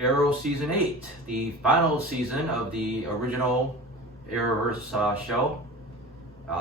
Arrow Season 8, the final season of the original Arrowverse show.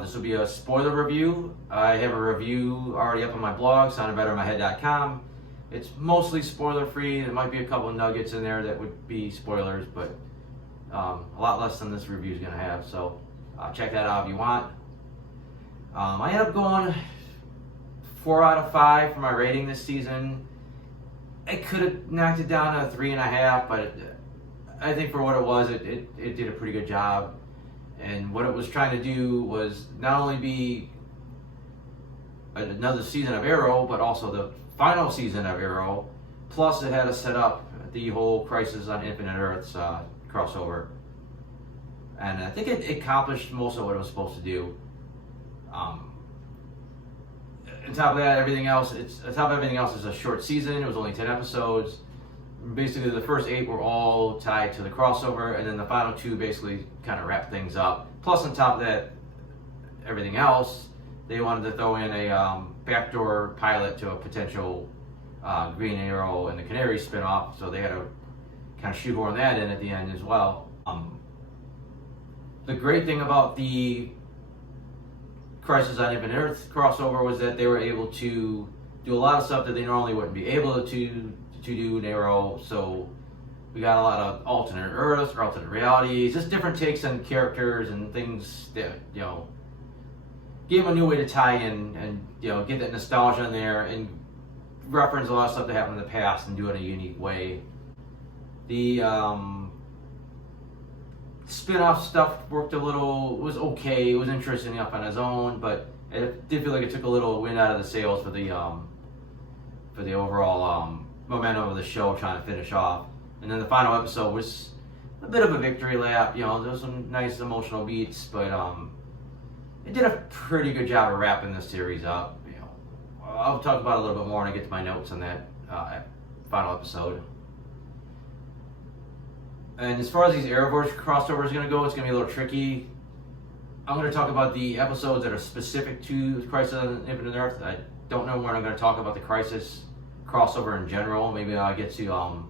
This will be a spoiler review. I have a review already up on my blog, soundedbettermyhead.com. It's mostly spoiler free. There might be a couple of nuggets in there that would be spoilers, but a lot less than this review is going to have. So check that out if you want. I ended up going 4 out of 5 for my rating this season. I could have knocked it down to 3.5, but I think for what it was, it did a pretty good job. And what it was trying to do was not only be another season of Arrow, but also the final season of Arrow. Plus, it had to set up the whole Crisis on Infinite Earths crossover. And I think it accomplished most of what it was supposed to do. On top of that, everything else is a short season. It was only 10 episodes. Basically, the first 8 were all tied to the crossover, and then the final 2 basically kind of wrapped things up. Plus, on top of that, everything else, they wanted to throw in a backdoor pilot to a potential Green Arrow and the Canary spinoff, so they had to kind of shoehorn that in at the end as well. The great thing about the Crisis on Infinite Earth crossover was that they were able to do a lot of stuff that they normally wouldn't be able to do in Arrow. So we got a lot of alternate Earths or alternate realities, just different takes on characters and things that, gave them a new way to tie in and, get that nostalgia in there and reference a lot of stuff that happened in the past and do it in a unique way. The spin-off stuff was okay. It was interesting enough on its own, but it did feel like it took a little wind out of the sails for the overall momentum of the show trying to finish off. And then the final episode was a bit of a victory lap. There was some nice emotional beats, but it did a pretty good job of wrapping this series up. I'll talk about it a little bit more when I get to my notes on that final episode. And as far as these Arrowverse crossovers are going to go, it's going to be a little tricky. I'm going to talk about the episodes that are specific to Crisis on Infinite Earth. I don't know when I'm going to talk about the Crisis crossover in general. Maybe I'll get to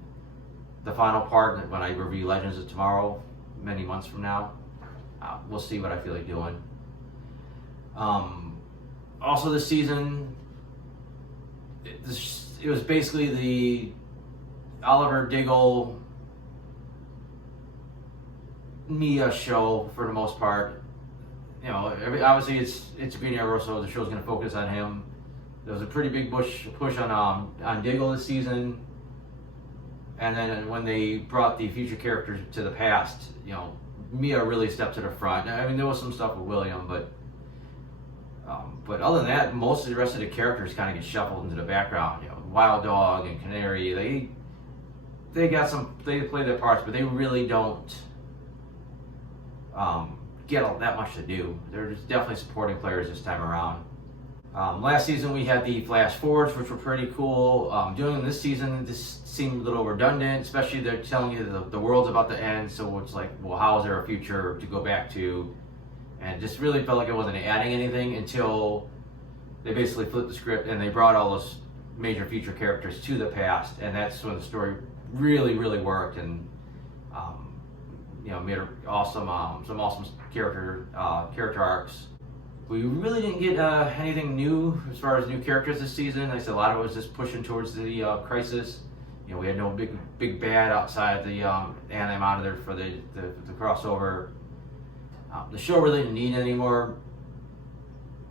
the final part when I review Legends of Tomorrow many months from now. We'll see what I feel like doing. Also this season, it was basically the Oliver Diggle Mia show for the most part. Obviously it's Green Arrow, so the show's going to focus on him. There was a pretty big push on Diggle this season, and then when they brought the future characters to the past, Mia really stepped to the front. I mean, there was some stuff with William, but other than that, most of the rest of the characters kind of get shuffled into the background. Wild Dog and Canary, they play their parts, but they really don't get that much to do. They're just definitely supporting players this time around. Last season we had the flash forwards, which were pretty cool. Doing this season, this seemed a little redundant, especially they're telling you the world's about to end, so it's like, well, how is there a future to go back to? And just really felt like it wasn't adding anything until they basically flipped the script and they brought all those major future characters to the past, and that's when the story really, really worked and made some awesome character arcs. We really didn't get anything new as far as new characters this season. Like I said, a lot of it was just pushing towards the Crisis. We had no big bad outside the anti-monitor for the crossover. The show really didn't need any more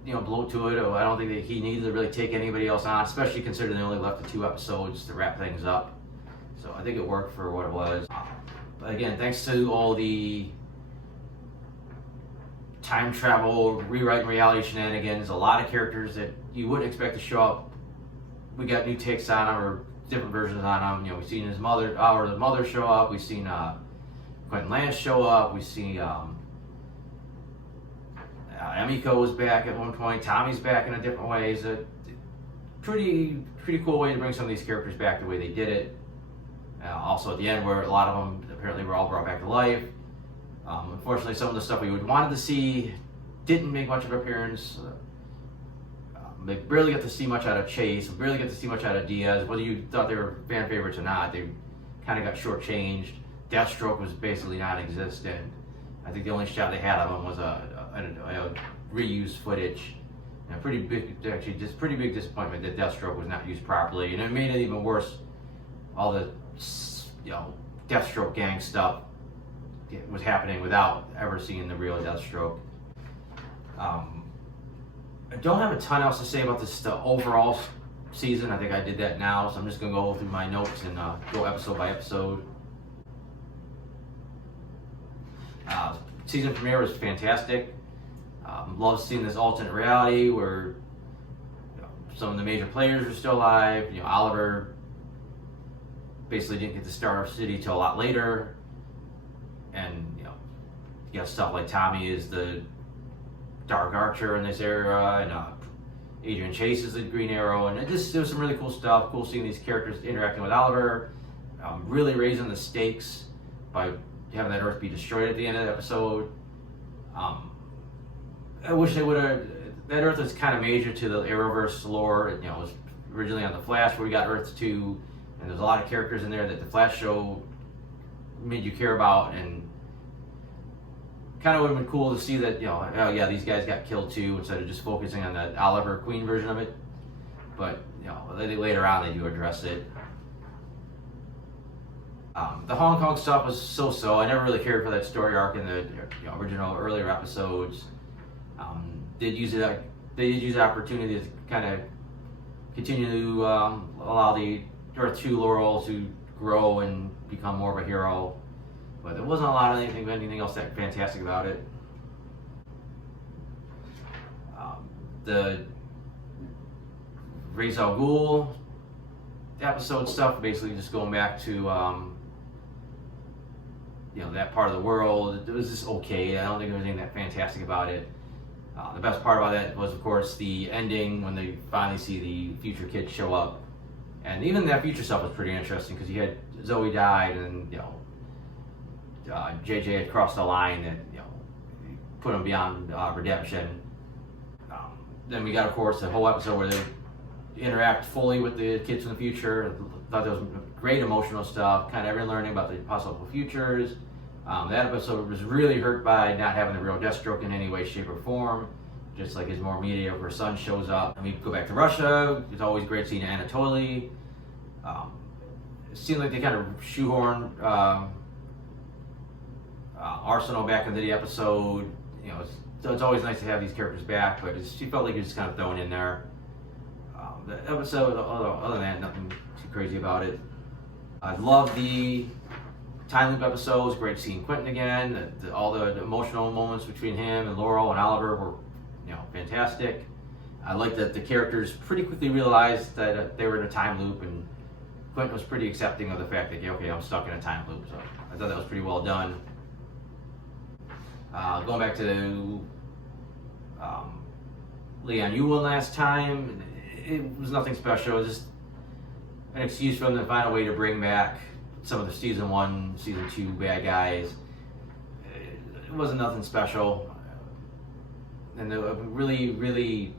bloat to it. I don't think that he needed to really take anybody else on, especially considering they only left the 2 episodes to wrap things up. So I think it worked for what it was. But again, thanks to all the time travel, rewriting reality shenanigans, a lot of characters that you wouldn't expect to show up. We got new takes on them or different versions on them. We've seen the mother show up. We've seen Quentin Lance show up. We've seen Emiko was back at one point. Tommy's back in a different way. It's a pretty cool way to bring some of these characters back the way they did it. Also at the end, where a lot of them apparently were all brought back to life. Unfortunately, some of the stuff we would wanted to see didn't make much of an appearance. They barely got to see much out of Chase. Barely got to see much out of Diaz. Whether you thought they were fan favorites or not, they kind of got shortchanged. Deathstroke was basically non-existent. I think the only shot they had of him was a reused footage. And a pretty big disappointment that Deathstroke was not used properly, and it made it even worse. All the Deathstroke gang stuff was happening without ever seeing the real Deathstroke. I don't have a ton else to say about the overall season. I think I did that now, so I'm just going to go through my notes and go episode by episode. Season premiere was fantastic. Love seeing this alternate reality where some of the major players are still alive. Oliver basically didn't get to Star City till a lot later, and you got stuff like Tommy is the Dark Archer in this era, and Adrian Chase is the Green Arrow, and there was some really cool stuff. Cool seeing these characters interacting with Oliver, really raising the stakes by having that Earth be destroyed at the end of the episode. I wish they would have. That Earth is kind of major to the Arrowverse lore. It was originally on the Flash, where we got Earth 2, and there's a lot of characters in there that the Flash show made you care about, and kind of would have been cool to see that, oh yeah, these guys got killed too, instead of just focusing on the Oliver Queen version of it. But later on they do address it. The Hong Kong stuff was so-so. I never really cared for that story arc in the original earlier episodes. They did use the opportunity to kind of continue to allow the Earth 2 Laurel to grow and become more of a hero. But there wasn't a lot of anything else that fantastic about it. The Ra's al Ghul episode stuff, basically just going back to that part of the world. It was just okay. I don't think there was anything that fantastic about it. The best part about that was, of course, the ending when they finally see the future kids show up, and even that future stuff was pretty interesting because you had Zoe died, and JJ had crossed the line and put him beyond redemption. Then we got, of course, the whole episode where they interact fully with the kids from the future. I thought there was great emotional stuff, kind of everyone learning about the possible futures. That episode was really hurt by not having the real Deathstroke in any way, shape, or form. Just like his more mediocre son shows up. And we go back to Russia. It's always great seeing Anatoly. It seemed like they kind of shoehorned Arsenal back into the episode. So it's always nice to have these characters back, but she felt like it was just kind of thrown in there. The episode, other than that, nothing too crazy about it. I love the time loop episodes. Great seeing Quentin again. All the emotional moments between him and Laurel and Oliver were, fantastic. I like that the characters pretty quickly realized that they were in a time loop, and Quentin was pretty accepting of the fact that, okay, I'm stuck in a time loop. So I thought that was pretty well done. Going back to Leon Yulin last time, it was nothing special. It was just an excuse for them to find a way to bring back some of the season 1, season 2 bad guys. It wasn't nothing special. And a really, really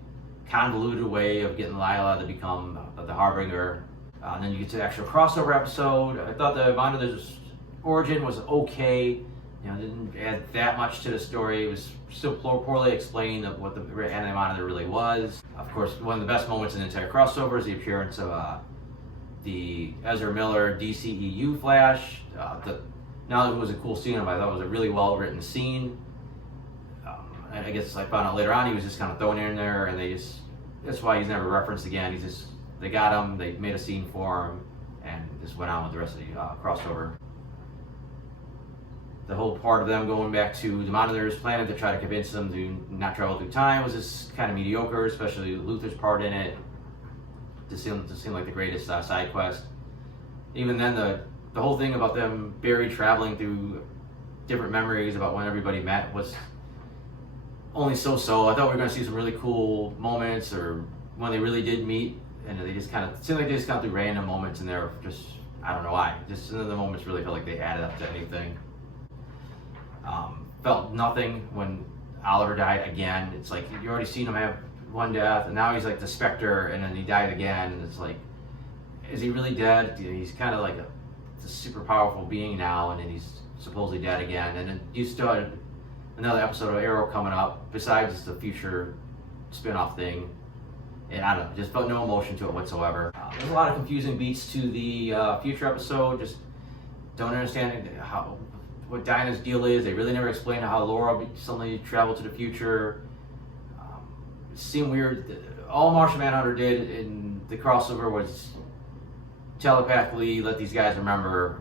convoluted way of getting Lila to become the Harbinger. And then you get to the actual crossover episode. I thought the Monitor's origin was okay. Didn't add that much to the story. It was still poorly explained of what the Anti-Monitor really was. Of course, one of the best moments in the entire crossover is the appearance of the Ezra Miller DCEU Flash. Now it was a cool scene, but I thought it was a really well-written scene. I guess I found out later on he was just kind of thrown in there, and that's why he's never referenced again. They got him, they made a scene for him, and just went on with the rest of the crossover. The whole part of them going back to the Monitor's planet to try to convince them to not travel through time was just kind of mediocre, especially Luther's part in it. Just seemed like the greatest side quest. Even then, the whole thing about them Barry traveling through different memories about when everybody met was only so-so. I thought we were going to see some really cool moments, or when they really did meet, and they just kind of seemed like they just got through random moments in there. Just I don't know why. Just none of the moments really felt like they added up to anything. Felt nothing when Oliver died again. It's like you already seen him have one death, and now he's like the Spectre, and then he died again. And it's like, is he really dead? He's kind of like a super powerful being now, and then he's supposedly dead again. And then you still had another episode of Arrow coming up, besides the future spin-off thing. And I don't know, just felt no emotion to it whatsoever. There's a lot of confusing beats to the future episode. Just don't understand what Dinah's deal is. They really never explain how Laura suddenly traveled to the future. It seemed weird. All Martian Manhunter did in the crossover was telepathically let these guys remember,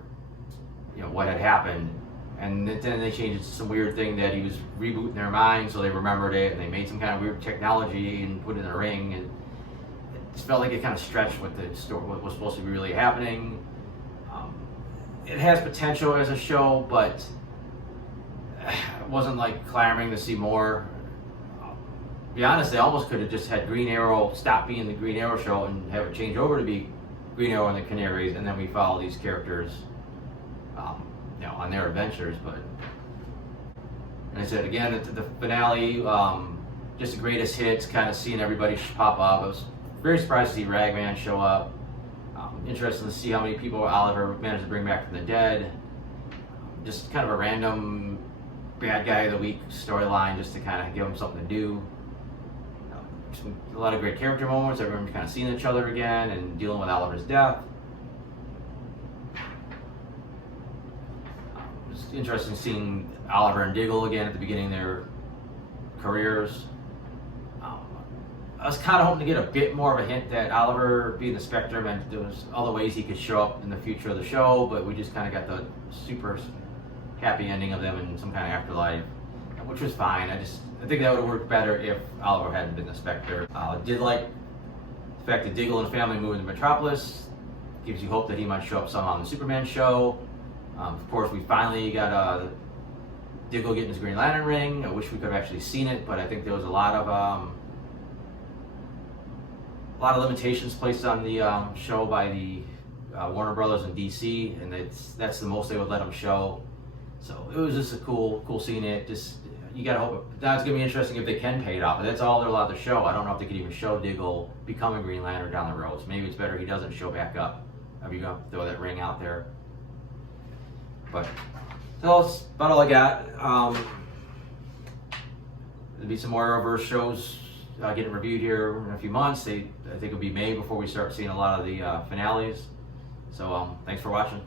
what had happened. And then they changed it to some weird thing that he was rebooting their minds so they remembered it, and they made some kind of weird technology and put it in a ring, and it just felt like it kind of stretched what the story, what was supposed to be really happening. It has potential as a show, but it wasn't like clamoring to see more. To be honest, they almost could have just had Green Arrow stop being the Green Arrow show and have it change over to be Green Arrow and the Canaries, and then we follow these characters on their adventures. But and I said again, the finale, just the greatest hits, kind of seeing everybody pop up. I was very surprised to see Ragman show up. Interesting to see how many people Oliver managed to bring back from the dead. Just kind of a random bad guy of the week storyline, just to kind of give them something to do. A lot of great character moments. Everyone kind of seeing each other again and dealing with Oliver's death. It's interesting seeing Oliver and Diggle again at the beginning of their careers. I was kind of hoping to get a bit more of a hint that Oliver, being the Spectre, meant there was other ways he could show up in the future of the show, but we just kind of got the super happy ending of them in some kind of afterlife, which was fine. I think that would have worked better if Oliver hadn't been the Spectre. Did like the fact that Diggle and family moved to Metropolis. Gives you hope that he might show up some on the Superman show. Of course, we finally got Diggle getting his Green Lantern ring. I wish we could have actually seen it, but I think there was a lot of limitations placed on the show by the Warner Brothers and DC, and that's the most they would let them show. So it was just a cool seeing it. Just you gotta hope that's gonna be interesting if they can pay it off. But that's all they're allowed to show. I don't know if they could even show Diggle becoming Green Lantern down the road. So maybe it's better he doesn't show back up. If you gonna throw that ring out there. But so that's about all I got. There'll be some more Arrowverse shows getting reviewed here in a few months. I think it'll be May before we start seeing a lot of the finales. So thanks for watching.